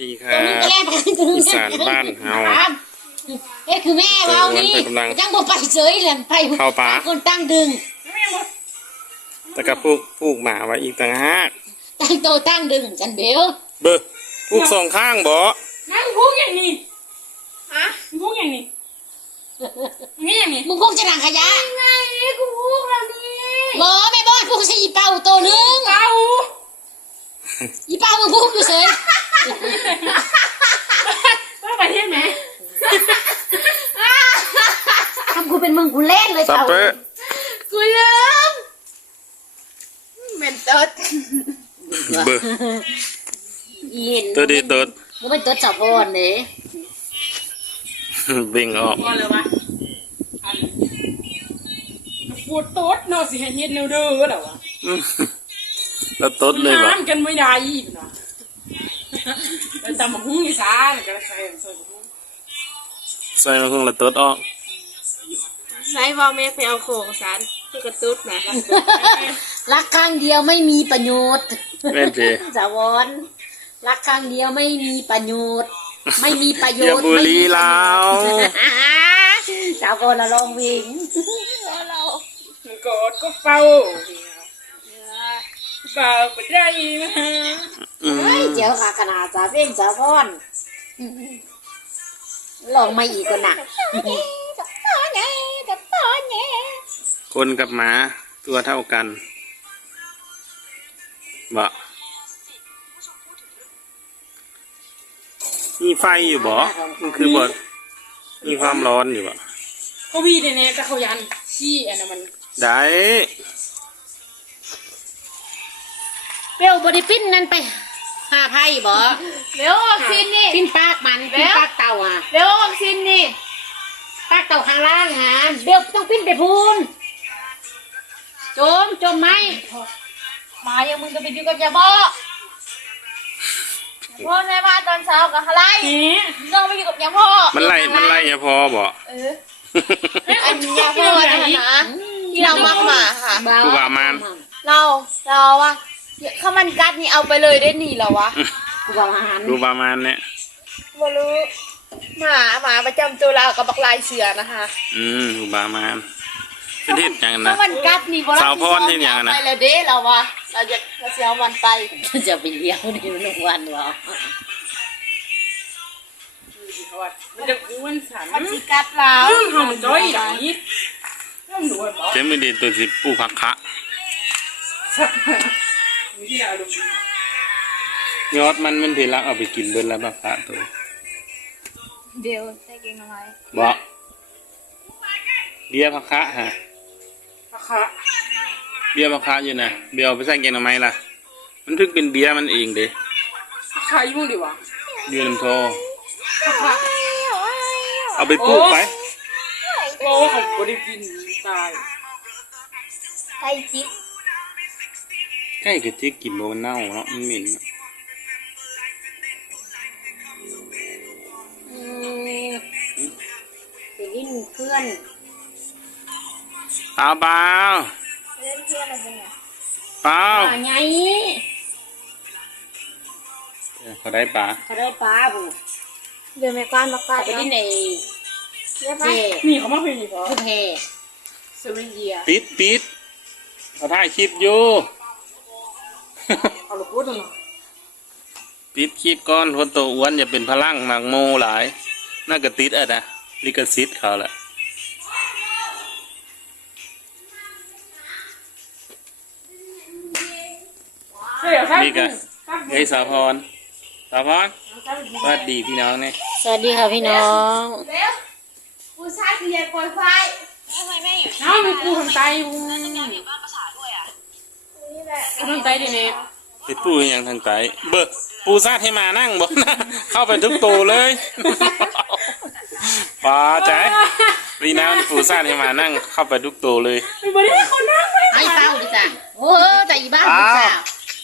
ดีคตรัรงนี้บแก้ไปตรงนี้อีสานบ้านเฮาเอ้คือแม่เรานี่เออมันไปกำลังยังบ่ไปเฉยเลยไปเข้าป่าต่งคนตั้งดึง แต่ก็ปลูกปลูกหมาไว้อีกต่างหากตั้งโตตั้งดึงจันเบลเบอปลูกสองข้างบ่นั่งพูดอย่างนี้ฮะพูดอย่างนี้นี่อย่างนี้มึงพวกจะหนังขยะไงกูพูดแล้วนี่หมอแม่บ้านพวกใช่อีเป่าตัวหนึงเก้าอีเป่ามึงพูดอยู่เฉย ว่าประเทศไหนทำกูเป็นมึงกูเล่นเลยซัปเป่าเปอร์กูลืมเหม็นตดเบออีเห็นตัวดีตัวมึงเป็นตัวจับพรเด้เบ่งออกว่าเลยวะอันปวดตดเนาะสิเห็นเฮ็ดแนวเด้อแล้ววะอืมแล้วตดเลยบ่น้ำกันไม่ได้อีกนะแล้ว ตำบักหุ่งอีสานก็ใส่ใส่บักหุ่งใส่มาคงแล้วตดออกใช้ว่าแม่ไปเอาโครงสารที่กระตุ้ดนะรักครั้งเดียวไม่มีประโยชน์แม่นสิสาวรรักครั้งเดียวไม่มีประโยชน์ ไม่มีประโยอย่าชน์บุรีเราสาวรละลองวิ่งมันกอดก็เฝ้า เฝ้าไปได้นะฮะอืมเฮ้ยเจ้าค่ะขนาดสาวเพ่งสาวพรลองมาอีกคนน่ะคนกับหมาตัวเท่ากันบ่มีไฟอยู่บ่มันคือบ่มีความร้อนอยู่บ่เขาพี่เนี่ยเนี่ยก็เขายันขี้อันนั้นมันได้ เปลวบริปิ้นนั่นไปหาไพ่บ่เร็ววัคซีนนี่ ปิ้นปากมันปิ้นปากเต่าอะเร็ววัคซีนนี่ปากเต่าข้างล่างหาเบลต้องปิ้นไปพูนโจมโจมไหมหมาอย่างมึงจะไปอยู่กับยาบ้าพ่อแม่มาตอนเช้ากับอะไรนี่ต้องไปอยู่กับยาพ่อมันไล่มันไล่อย่าพอบ่เอออันยาพ่อนะนะที่เรามักหมาค่ะกูว่ามันเราเราว่า ข้าวมันกัดนี่เอาไปเลยได้หนีเหรอวะกูว่ามันดูประมาณเนี้ยไม่รู้หมาหมาประจำตัวเรากับบักลายเสือนะคะ อืมดูประมาณเป็นที่อย่างนั้นข้านะวมันกัดนี่บ่สาวพรที่อย่างนั้นนะ ไปเลยเด้เราวะเราจะเราจะเอามันไปจะไปเลี้ยงในหนึ่งวันเหรอเขาว่ามันจะอ้วนสันมันสิกัดเราเรื่องทำจ้อยไหนเรื่องดูว่าเต็มมือดีตัวสิปูผักคะวิธีอารมณ์ ยอดมันมันทีรักเอาไปกินเบิ้ลแล้วผักคะตัวเดี๋ยวใส่เกงทำไมบ่เบียร์ผักคะฮะราคาเบียร์ผักคะอยู่นะเบียร์เอาไปใส่แกงหน่อไม้ล่ะ มันถึงเป็นเบียร์มันเองเด้ราคาอยู่มั้งดีวะเบียร์น้ำโทราคาเอาไปปลูกไปโอ้ของบริกินตายไก่จิก ใกล้กับที่กินบ่มันเน่าเนาะมันเหม็นอืมไปลิ้นเพื่อนเปล่าเปล่าเล่นเพื่อนอะไรเป็นไงเปล่าป่าไงเออเขาได้ปลาเขาได้ปลาบุเดี๋ยวแม่กวานมากัเขาดไปลิ้นในเรียบเฮ่ร้อยนี่เขามาเป็นอีกเหรอทุกเฮ่เซเว่นเยียปิดปิดเขาถ่ายคลิปอยู่ เอาลูกพูดหน่อยปิดคลิปก่อนคนโตอ้วนอย่าเป็นพลังหมักโมหลาย น่ากระติดอะนะลิกซิตเขาแหละเฮ้ยเอาใส่นี่กันเฮ้ยสาวพรสาวพรสวัสดีพี่น้องเนี่ยสวัสดีค่ะพี่น้องเร็วผู้ชายคือใหญ่ปล่อยไฟน้องมีกูทำไตกู นี่แหละกูทำไตดิเนี่ปูยังทางไตเบอร์ปูซาดให้มานั่งบอกนะเข้าไปทุกตัวเลยปลาใจรีน้ำปูซาดให้มานั่ง เข้าไปทุกตัวเลยไม่บริให้คนนั่งเลยไอ้เป้าดิจ้ะโอ้แต่อีบ้าดิจ้ะ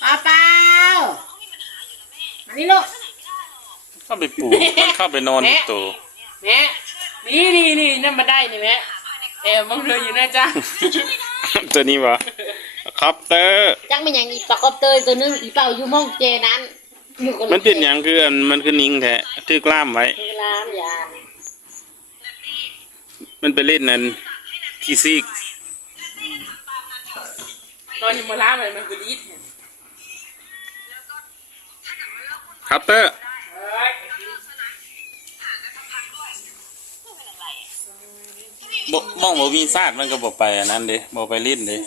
ปลาเป้าอันนี้ลูกเข้าไปปูเข้าไปนอนทุกตัวแม่นี่นี่นี่นั่นมาได้นี่แม่เอ๋มังเลยอยู่นะจ๊ะตัวนี้วะ คอปเตอร์ จังเป็นอย่างอีปลากรอบเตยตัวนึงอีเป้าอยู่ห้องเจนั้นอยู่กับมันเป็นอย่างคืออันมันคือนิ่งแท้ถือกล้ามไว้เวลามยามมันไปเล่นนั่นขี้ซีก ตอนนี้มาล้างเลยมันคือดีดเนี่ยครับเตอร์ เฮ้ยบ่บ้องบ่มีซาดมันก็บ่ไปอันนั้นเด้บ่ไปลิ้นเด้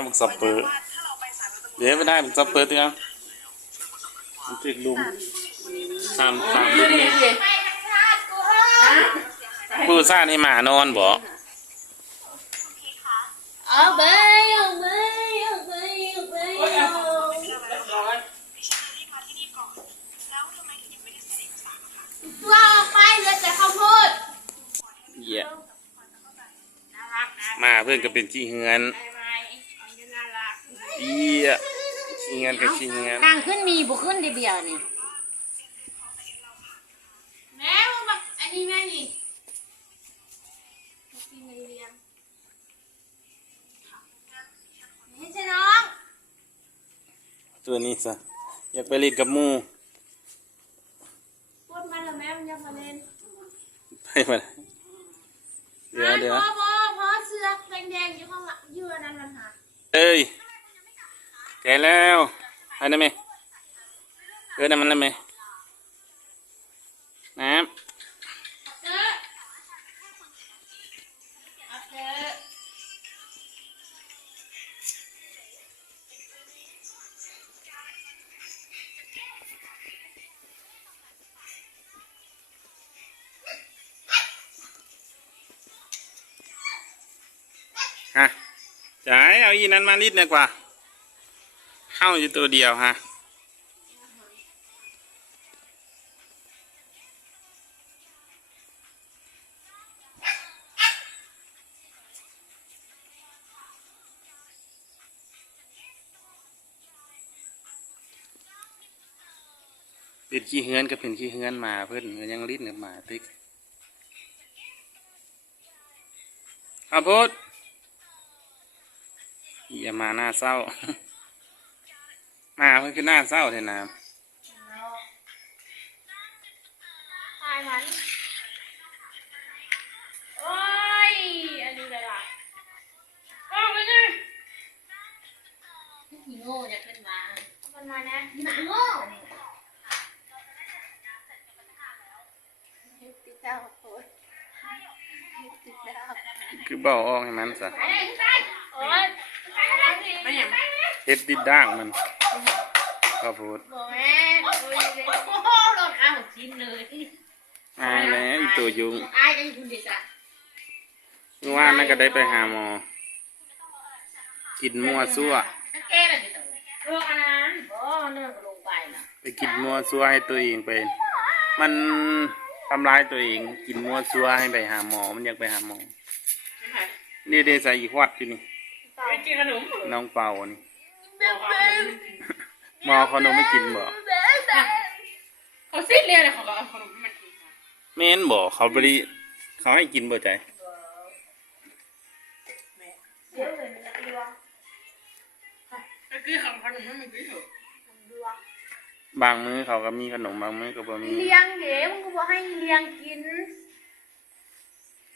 ตายตายบักสับเปอร์เดี๋ยวไม่ได้บักสับเปอร์ตัวนั้นมันติดลุมตามตามลุมผู้ซ่าให้หมานอนบ่เอาไปเอาไปเอาไปเอาไปโอ้ยเอาเรียบร้อยตัวออกไปเหลือแต่ข้าวโพดเหี้ยมาเพื่อนก็เป็นขี้เหือน ไม่ไม่เอาอยู่น่ารัก เหี้ยขี้เหือนกับขี้เหือนทางขึ้นมีบุขึ้นเดียวนี่แม่มาอันนี้แม่นี่ตัวนี้ซะอยากไปเล่นกับมูพูดมาแล้วแม่มันยังมาเล่นไปมาเดี๋ยวเดี๋ยวพอพอพอเสื้อแดงๆอยู่ข้างหลังอยู่อันนั้นมันหาเอ้ย แกแล้วไปได้นไหมเออนั่นมันได้ไหมน้ำฮะจ่ายเอาอีนั้นมานิดดีกว่า เข้าอยู่ตัวเดียวฮะเป็นขี้เฮือนก็เป็นขี้เฮือนมาเพื่อนยังลิ้นกับมาติ๊กข้าวโพดอย่ามาหน้าเศร้า มาเพื่อนคือหน้าเศร้าเถอะนะตายมันโอ้ย อันนี้อะไรล่ะออกไปดิพี่โง่จะขึ้นมาเอามันมานะหมาโง่ติดดาวโอ้ยติดดาวคือเบาออกให้มันซะไปเลยไปโอ้ยไปเลยไม่ยังเฮ็ดดิดด่างมัน ข้าวโพดบอกแม่โอ้ยเลยโอ้โหโดนเอาชิ้นเลยอายแล้วอีตัวยุงอายกันคุณเด็กอะเมื่อวานนั่นก็ได้ไปหาหมอ กินมัวซั่วแก้อะไรเดี๋ยวเรื่องอันนั้นโอ้เรื่องลงไปนะไปกินมัวซั่วให้ตัวเองไปมันทำร้ายตัวเองกินมัวซั่วให้ไปหาหมอมันอยากไปหาหมอนี่เดใส่อีกวัดอยู่นี่ น้องเป่านี่ หมอขนมไม่กินบ่เขาสิ้นเรียนเลยเขาก็เอาขนมให้มันกินค่ะแม่นบ่เขาบริเขาให้กินบ่ใจก็คือของขนมให้มันกินเถอะบางมื้อเขาก็มีขนมบางมื้อก็บ่มีเลี้ยงเดี๋ยวมึงก็บอกให้เลี้ยงกิน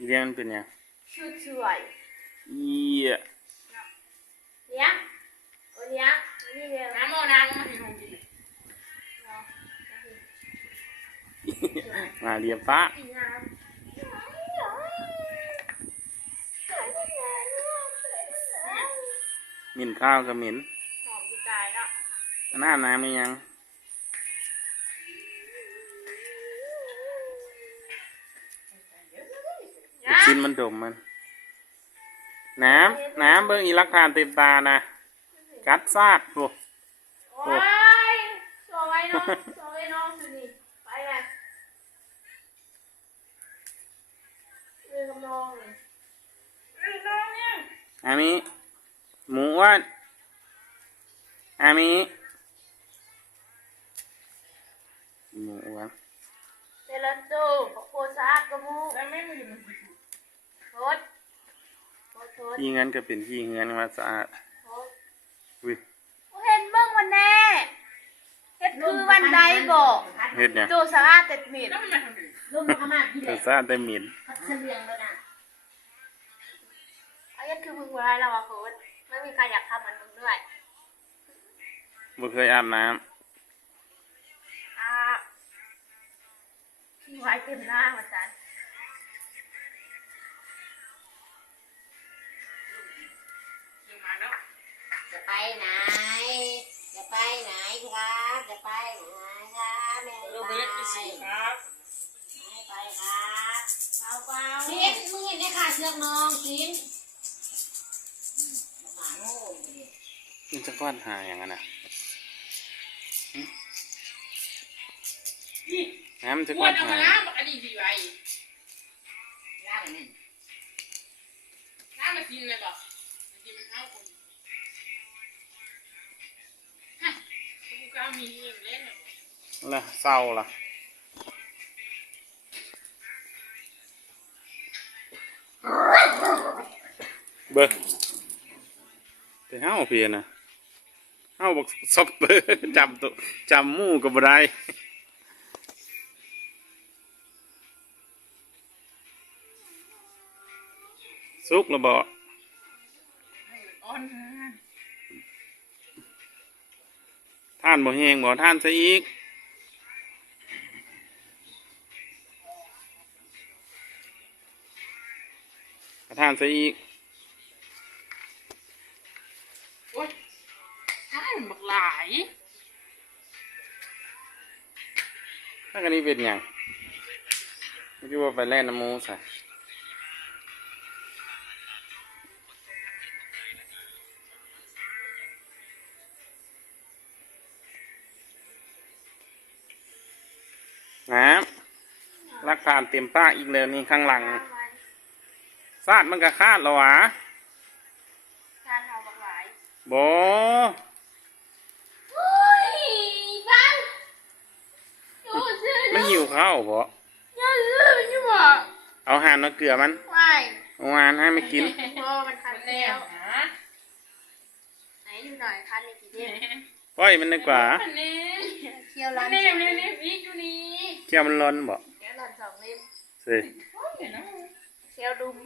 เลี้ยงมันเป็นหยังชุดสวยเอี้ยเลี้ยงโอ้เลี้ยง นี่เลี้ยงน้ำโมน้ำมันให้นมกินเลยมาเรียบฟ้าหมิ่นข้าวก็หมิ่นหอมที่ตายแล้วหน้าน้ำไม่ยังกินมันดมมัน น้ำ น้ำเบิ่งอีลักทานเต็มตานะ กัดซากโอ้โอ้ยสวยน้องสวยน้องสินี่ไปเลยเรื่องกับน้องเลยเรื่องน้องเนี่ยอามิหมูอ้วนอามิหมูวะเซรันโตโคซากระมูแล้วไม่มาอยู่มันโทษโทษโทษขี้เงินก็เป็นขี้เงินมาสะอาด โทษ อุ้ย เห็นเบิ่ง วันแน่เฮ็ดคือวันใดบอกเฮ็ดเนี่ยโจสะอาดแต่หมิ่นแล้วมันมาทำไมร่มขมาพี่แหแต่ละสะอาดแต่หมิ่นพัดเสลียงแล้วนะไอ้ยันคือมึงเวลาเราอะโค้ดไม่มีใครอยากทำเหมือนมึงด้วย บ่เคยอาบน้ำอ่าขี้ไว้เต็มหน้าเหมือนกันอยู่มาแล้วจะไปไหน จะไปไหนครับจะไปไหนครับแม่ลงไปเล่นที่สี่ครับไม่ไปครับเอาเปล่าเสียงมึงเห็นไหมค่ะเชือกน้องสิงหมาโง่เลยมันจะกวาดหาอย่างนั้นน่ะหึนี่น้ำมันจะคกววารดเอาหามาล้างบอกอดีตดีไว้ล่างนั่นล้างมากินเลยบอก กูก็มีเองเล่นเลยละเศร้าล่ะเบิ่งแต่เฮาเพียนะเฮาบอกซอบเบอร์จำตัวจำมู่ก็บได้สุกแล้วบ่อ่อน ท่านบ่แห้งบ่ท่านซะอีกท่านซะอีกโอ๊ยท่านบักหลายถ้ากันนี้เป็นหยังไม่รู้ว่าไปแล่นน้ำมูใส่ำรักฐานเต็มป้ากอีกแล้วนี่ข้างหลังซาดมันก็คาดแล้วหวะการเอาบักหลายบอเฮ้ยฟังดูซื่อมันหิวข้าวบ่ดูซื่อนี่บ่เอาหานมาเกลือมันไม่เอาหานให้ไม่กินเพราะมันคันแล้แล้ววนะไหนดูหน่อยคันในกี่เดือนปล่อยมันดีกว่าอันนี้เที่ยวร้านนี่สองนี่เล่มนี่อีกอยู่นี่เที่ยวมันร้อนบ่ เที่ยวร้านสองเล่มสิโอ้ยเดี๋ยวนะเที่ยวดุม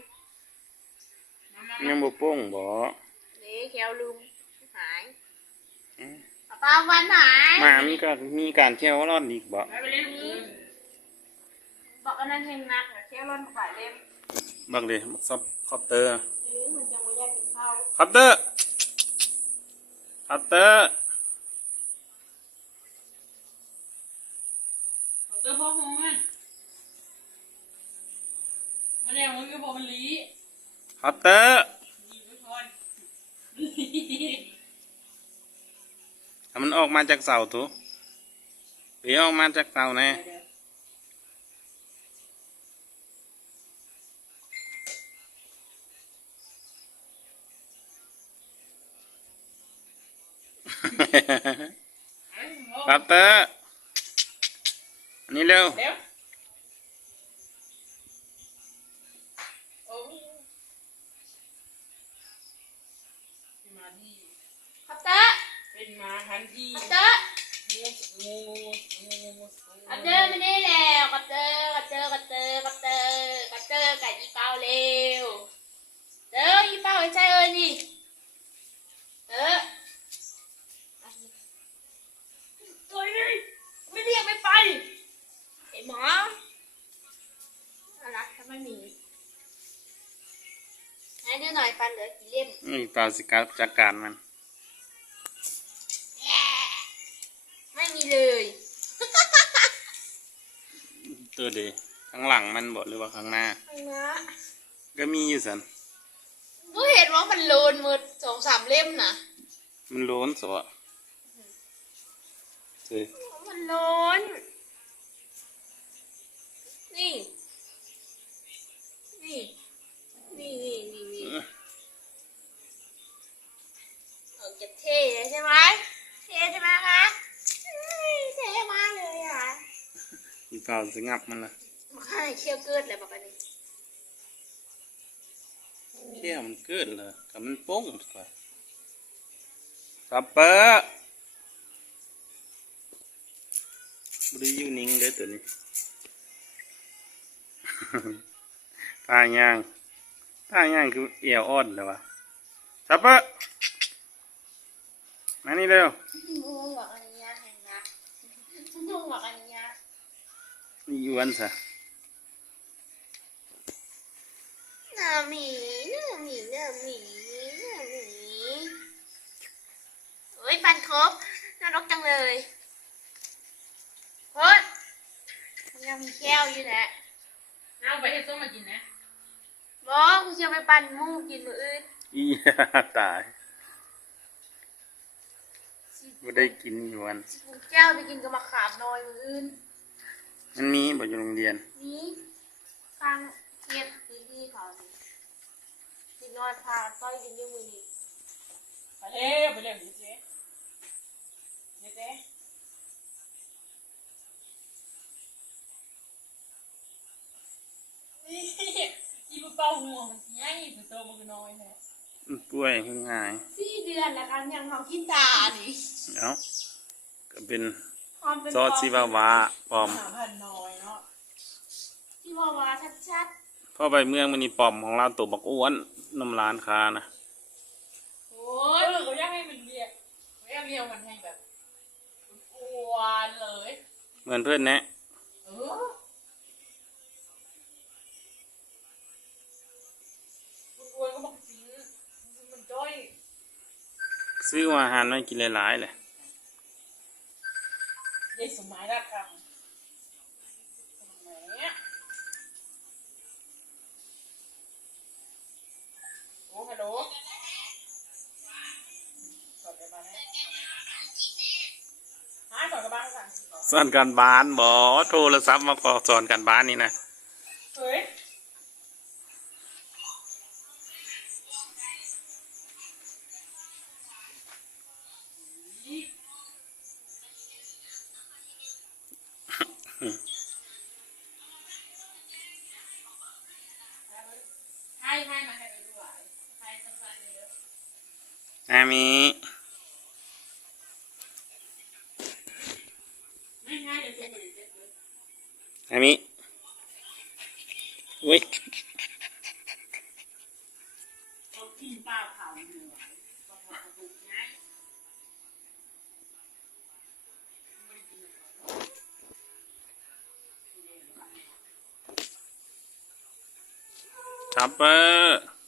มามายังบ่โป้งบ่นี่เที่ยวลุมหายอืมปลาปลาวันหายหมามันก็มีการเที่ยวร้อนอีกบ่ไปไปเล่นอื่นบอกอันนั้นเฮงนักอะเที่ยวร้านขายเล่มบักเลยบักซับคอปเตอร์เออมันจะไม่อยากกินข้าวคอปเตอร์คอปเตอร์เอาเจอพ่อคงมันมั นเนี่ยมึงก็บอกมันลีคอปเตอร์ลีไว้ก่อนถ้ามันออกมาจากเสาทุเปียออกมาจากเสาแน่คอปเตอร์อันนี้เร็ว เหลือกี่เล่มนี่ตาสิการจัดการมัน ไม่มีเลย ตัวเดข้างหลังมันบ่หรือว่าข้างหน้าข้างหน้าก็มีอยู่สันก็เห็นว่ามันโลนมือสองสามเล่มนะมันโล้นสวะสิมันโลนนี่นี่ เก่าสิงับมันละมาให้เคี่ยวเกิดเลยบอกอันนี้เที่ยมันเกิดเลยกับมันโป้งก่อนซับเปอร์บริยูนิ่งเด้อตัวนี้ตายย่างตายย่างคือเอี่ยวอ่อนเลยวะซับเปอร์มานี่เร็วงูบอกอันนี้เห็นนะงูบอกอันนี้ นี่อวนซะหน้าหมีหน้าหมีหน้าหมีหน้าหมีเฮ้ยฟันครบน่ารักจังเลยโพดมันยังมีแก้วอยู่แหละเอาไปให้ส้มมากินนะบอกกูจะไปปั่นหมูกินมืออื่นอีตายไม่ได้กินอยวนกูแก้วไปกินกับมะขามน้อยมืออื่น มันมีบ่อยู่โรงเรียน นี่ฟังเทียบพื้นที่เขานี่กินนอนพาต้อยกินด้วยมือนี่ไปเร็วไปเร็วเจ๊เจ๊เจ๊เจ๊อีบุเป่าหัวมันง่ายผู้โตมันก็น้อยแท้มันป่วยเพิ่งหายสี่เดือนแล้วกันยังเขากินตานี่เอ้าก็เป็น ความเป็นซอสซิวาวาปลอม หาพันน้อยเนาะที่ว่าว่าชัดพ่อไปเมืองมันนี่ปลอมของเราตัวบักอ้วนน้ำร้านค้านะโอ้ยเขาอยากให้มันเรียกเขาอยากเรียกมันให้แบบอ้วนเลย เหมือนเพื่อนแนะ เอออ้วนก็บอกจริงมันจ้อย ซื้อมาอาหารมากินหลายๆเลย ยายสมัยรักคำสมัยเนี้ยโอ้ฮัลโหลสอดกันบ้านไหมหาสอดกันบ้านกันสอนการบ้านบอโทรศัพท์มาขอสอนการบ้านนี่นะ อามีอุ้ยเขากินปลาเผาเหนื่อยปลาเผากระดูกง่ายชัปเปอร์ ๆ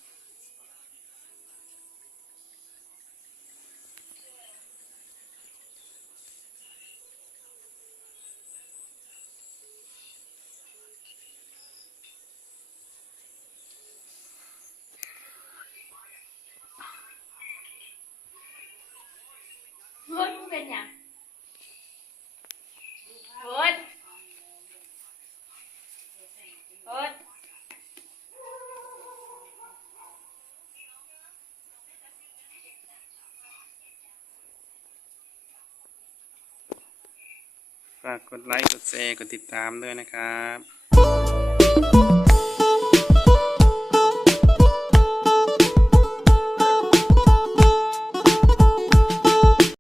เฮ้ยมึงเป็นหยังเฮ้ยเฮ้ย ฝากกดไลค์ กดแชร์ กดติดตามด้วยนะครับ